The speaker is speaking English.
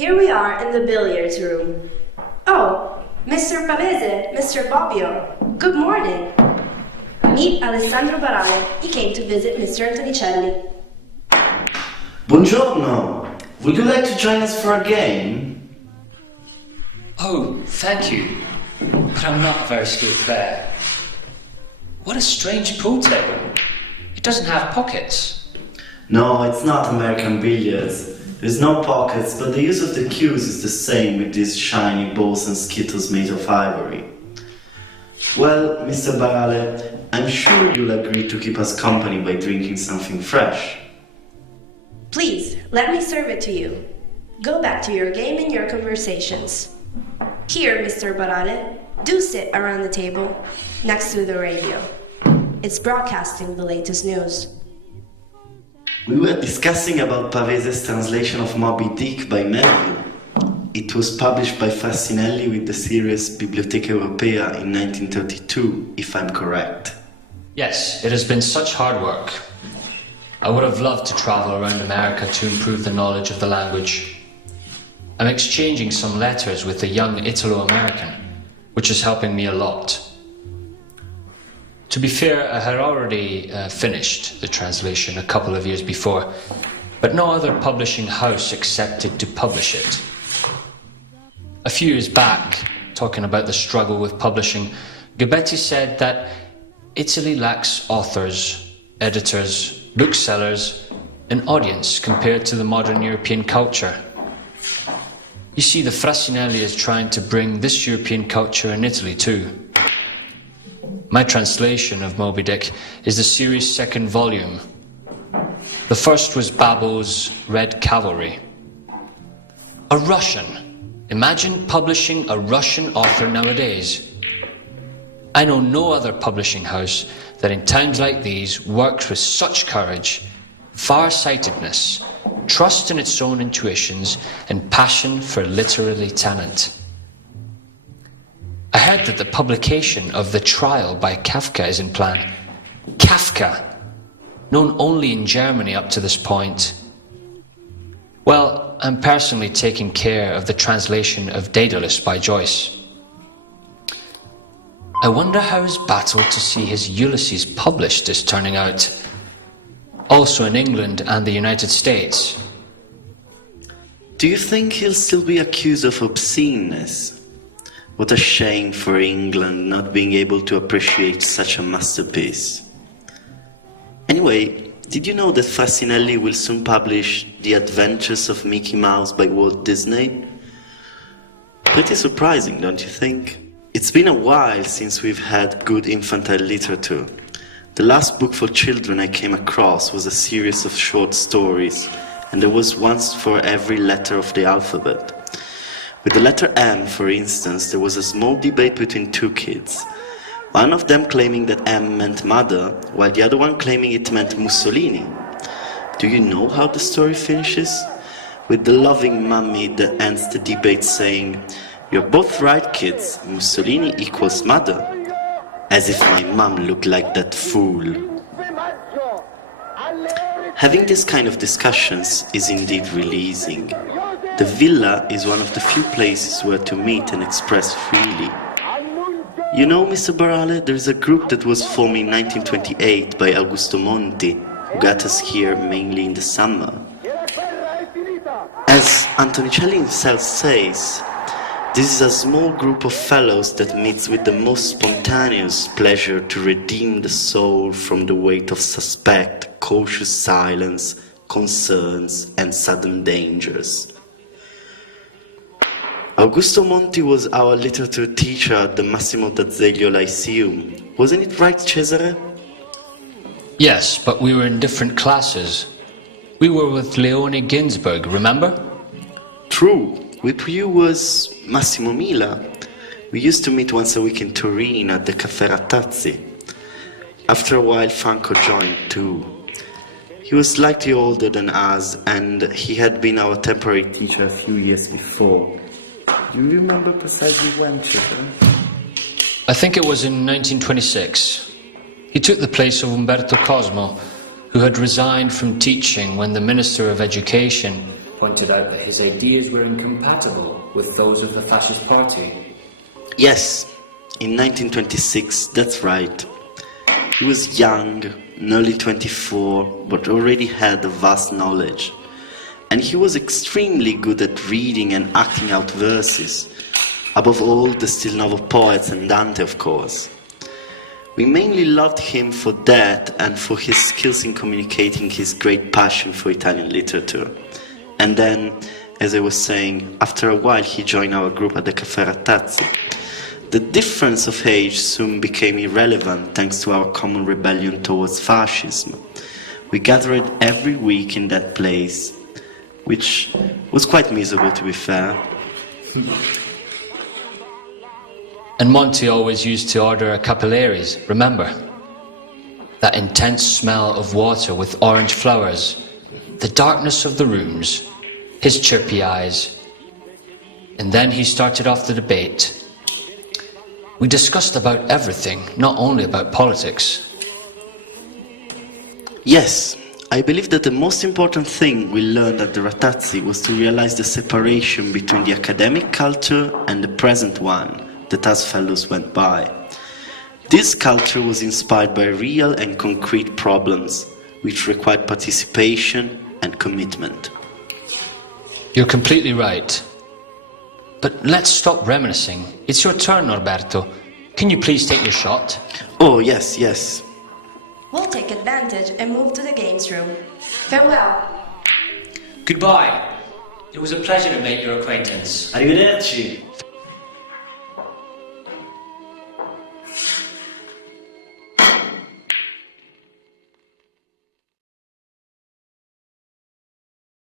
Here we are in the billiards room. Oh, Mr. Pavese, Mr. Bobbio, good morning. Meet Alessandro Barale. He came to visit Mr. Antonicelli. Buongiorno. Would you like to join us for a game? Oh, thank you. But I'm not a very skilled player. What a strange pool table. It doesn't have pockets. No, it's not American billiards. There's no pockets, but the use of the cues is the same with these shiny balls and skittles made of ivory. Well, Mr. Barale, I'm sure you'll agree to keep us company by drinking something fresh. Please, let me serve it to you. Go back to your game and your conversations. Here, Mr. Barale, do sit around the table, next to the radio. It's broadcasting the latest news. We were discussing about Pavese's translation of Moby Dick by Melville. It was published by Fascinelli with the series Biblioteca Europea in 1932, if I'm correct. Yes, it has been such hard work. I would have loved to travel around America to improve the knowledge of the language. I'm exchanging some letters with a young Italo-American, which is helping me a lot. To be fair, I had already finished the translation a couple of years before, but no other publishing house accepted to publish it. A few years back, talking about the struggle with publishing, Gabetti said that Italy lacks authors, editors, booksellers, an audience compared to the modern European culture. You see, the Frassinelli is trying to bring this European culture in Italy too. My translation of Moby Dick is the series' second volume. The first was Babel's Red Cavalry. A Russian. Imagine publishing a Russian author nowadays. I know no other publishing house that in times like these works with such courage, far-sightedness, trust in its own intuitions, and passion for literary talent. I heard that the publication of The Trial by Kafka is in plan. Kafka, known only in Germany up to this point. Well, I'm personally taking care of the translation of Daedalus by Joyce. I wonder how his battle to see his Ulysses published is turning out. Also in England and the United States. Do you think he'll still be accused of obsceneness? What a shame for England not being able to appreciate such a masterpiece. Anyway, did you know that Fascinelli will soon publish The Adventures of Mickey Mouse by Walt Disney? Pretty surprising, don't you think? It's been a while since we've had good infantile literature. The last book for children I came across was a series of short stories, and there was one for every letter of the alphabet. With the letter M, for instance, there was a small debate between two kids. One of them claiming that M meant mother, while the other one claiming it meant Mussolini. Do you know how the story finishes? With the loving mummy that ends the debate saying, "You're both right, kids, Mussolini equals mother." As if my mum looked like that fool. Having this kind of discussions is indeed releasing. The villa is one of the few places where to meet and express freely. You know, Mr. Barale, there is a group that was formed in 1928 by Augusto Monti, who got us here mainly in the summer. As Antonicelli himself says, this is a small group of fellows that meets with the most spontaneous pleasure to redeem the soul from the weight of suspect, cautious silence, concerns, and sudden dangers. Augusto Monti was our literature teacher at the Massimo d'Azeglio Lyceum. Wasn't it right, Cesare? Yes, but we were in different classes. We were with Leone Ginsberg, remember? True. With you was Massimo Mila. We used to meet once a week in Turin at the Caffè Rattazzi. After a while, Franco joined too. He was slightly older than us, and he had been our temporary teacher a few years before. Do you remember precisely when, Cesare? I think it was in 1926. He took the place of Umberto Cosmo, who had resigned from teaching when the Minister of Education, pointed out that his ideas were incompatible with those of the fascist party. Yes, in 1926, that's right. He was young, nearly 24, but already had a vast knowledge. And he was extremely good at reading and acting out verses. Above all, the still novel poets and Dante, of course. We mainly loved him for that and for his skills in communicating his great passion for Italian literature. And then, as I was saying, after a while he joined our group at the Caffè Rattazzi. The difference of age soon became irrelevant thanks to our common rebellion towards fascism. We gathered every week in that place, which was quite miserable, to be fair. And Monty always used to order a capillaries, remember? That intense smell of water with orange flowers, the darkness of the rooms, his chirpy eyes. And then he started off the debate. We discussed about everything, not only about politics. Yes, I believe that the most important thing we learned at the Rattazzi was to realize the separation between the academic culture and the present one that as fellows went by. This culture was inspired by real and concrete problems, which required participation and commitment. You're completely right. But let's stop reminiscing. It's your turn, Norberto. Can you please take your shot? Oh, yes. We'll take advantage and move to the games room. Farewell. Goodbye. It was a pleasure to make your acquaintance. Arrivederci.